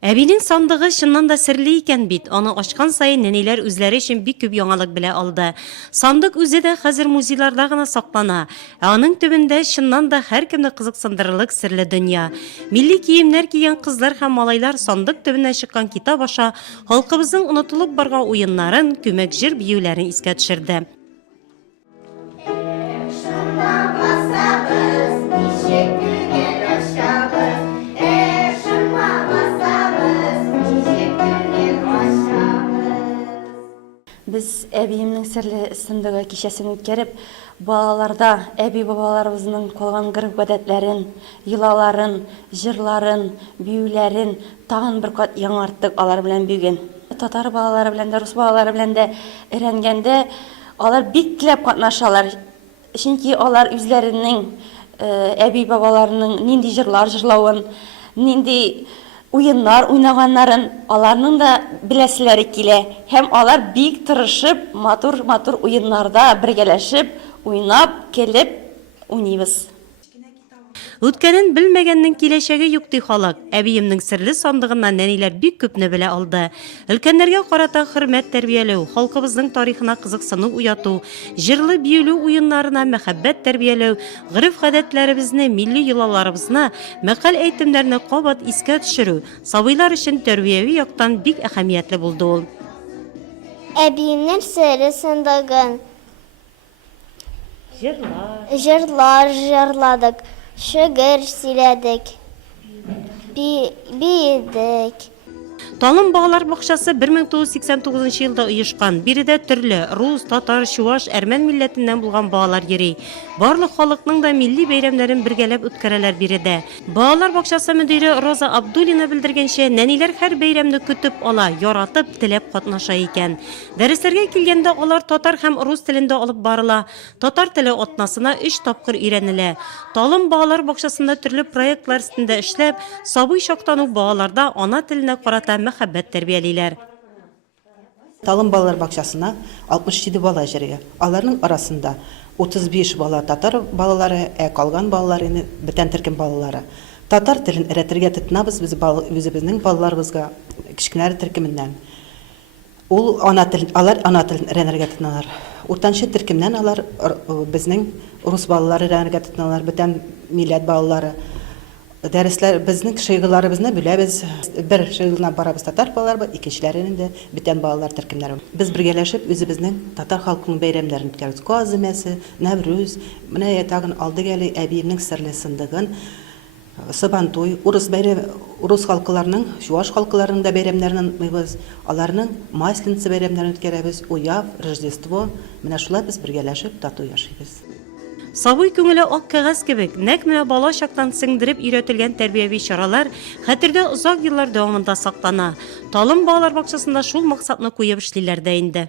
Әбинең сандыгы чыннан да серле икән бит. Аны ачкан сайын нәниләр үзләре өчен бик күп яңалык белә алды. Сандык үзе дә хәзер музейларда гына саклана. Аның төбендә чыннан да һәркемне кызыксындырырлык серле дөнья. Милли киемнәр кигән кызлар һәм малайлар сандык төбеннән чыккан китап аша халкыбызның онытылып барган уеннарын, күмәк җыр биюләрен искә төшерде. Biz әбиемнең серле сындыгы кичәсен үткәреп, балаларда әби-бабаларыбызның калган гырык-гадәтләрен, йолаларын, җырларын, биюләрен тагын бер кат яңарттык алар белән бүген. Татар балалары белән дә, рус балалары белән дә өйрәнгәндә алар бик теләп катнашалар. Чөнки алар үзләренең әби-бабаларының нинди җырлар җырлавын, нинди уеннар уйнаганнарын аларның да беләселәре килә. Һәм алар бик тырышып, матур уеннарда бергәләшеп, уйнап, килеп уйныйбыз. Үткәнен белмәгәннең киләчәге юк ди халык. Әбиемнең серле сандыгыннан нәниләр бик күпне белә алды. Өлкәннәргә карата хөрмәт тәрбияләү, халкыбызның тарихына кызыксыну уяту, җырлы биюле уеннарына мәхәббәт тәрбияләү, гырыф-гадәтләребезне, милли йолаларыбызны, мәкаль әйтемнәрне кабат искә төшерү сабыйлар өчен тәрбияви яктан бик әһәмиятле булды ул. Әбиемнең серле сандыгын җырлар җырладык. Шигырь сөйләдек, биедек. Талым балалар бакчасы 1989 елда оешкан. Биредә төрле рус, татар, чуаш, әрмән милләтеннән булган балалар йөри. Барлык халыкның да милли бәйрәмнәрен бергәләп үткәрәләр биредә. Балалар бакчасы мөдире Роза Абдуллина белдергәнчә, нәниләр һәр бәйрәмне көтеп ала, яратып, теләп катнаша икән. Дәресләргә килгәндә алар татар һәм рус телендә алып барыла. Татар теле атнасына 3 тапкыр өйрәнелә. Талым балалар бакчасында төрле проектлар өстендә эшләп, сабый чактан ук балаларда ана теленә карата мәхәббәт тәрбиялиләр. Талым балалар бакчасына 67 бала җиргә. Аларның арасында 35 бала татар балалары, калган балалар инде бөтен төркем балалары. Татар телен өйрәтергә тотынабыз без үзебезнең балаларыбызга кичкенә төркемнән. Алар ана телен өйрәнергә тотыналар. Уртанчы төркемнән алар безнең рус балалары өйрәнергә тотыналар, бөтен милләт балалары. Дәресләр безнең шигыларыбызны беләбез. Бер шигылына барабыз татар балалар, икенчеләрен инде бөтен балалар төркемнәре. Без бергәләшеп үзебезнең татар халкының бәйрәмнәрен үткәрәбез. Каз мәсе, Нәврүз, менә тагын алдык әле әбиемнең серле сындыгын, Сабантуй, урыс халкыларының, чуаш халкыларының да бәйрәмнәрен уйныйбыз. Аларның Масленица бәйрәмнәрен үткәрәбез. Уяв, Рождество, менә шулай без бергәләшеп тату яшибез. Сабый күңеле ак кәгазь кебек, нәкъ менә бала чактан сеңдереп өйрәтелгән тәрбияви чаралар хәтердә озак еллар дәвамында саклана. Талым балалар бакчасында шул максатны куеп эшлиләр дә инде.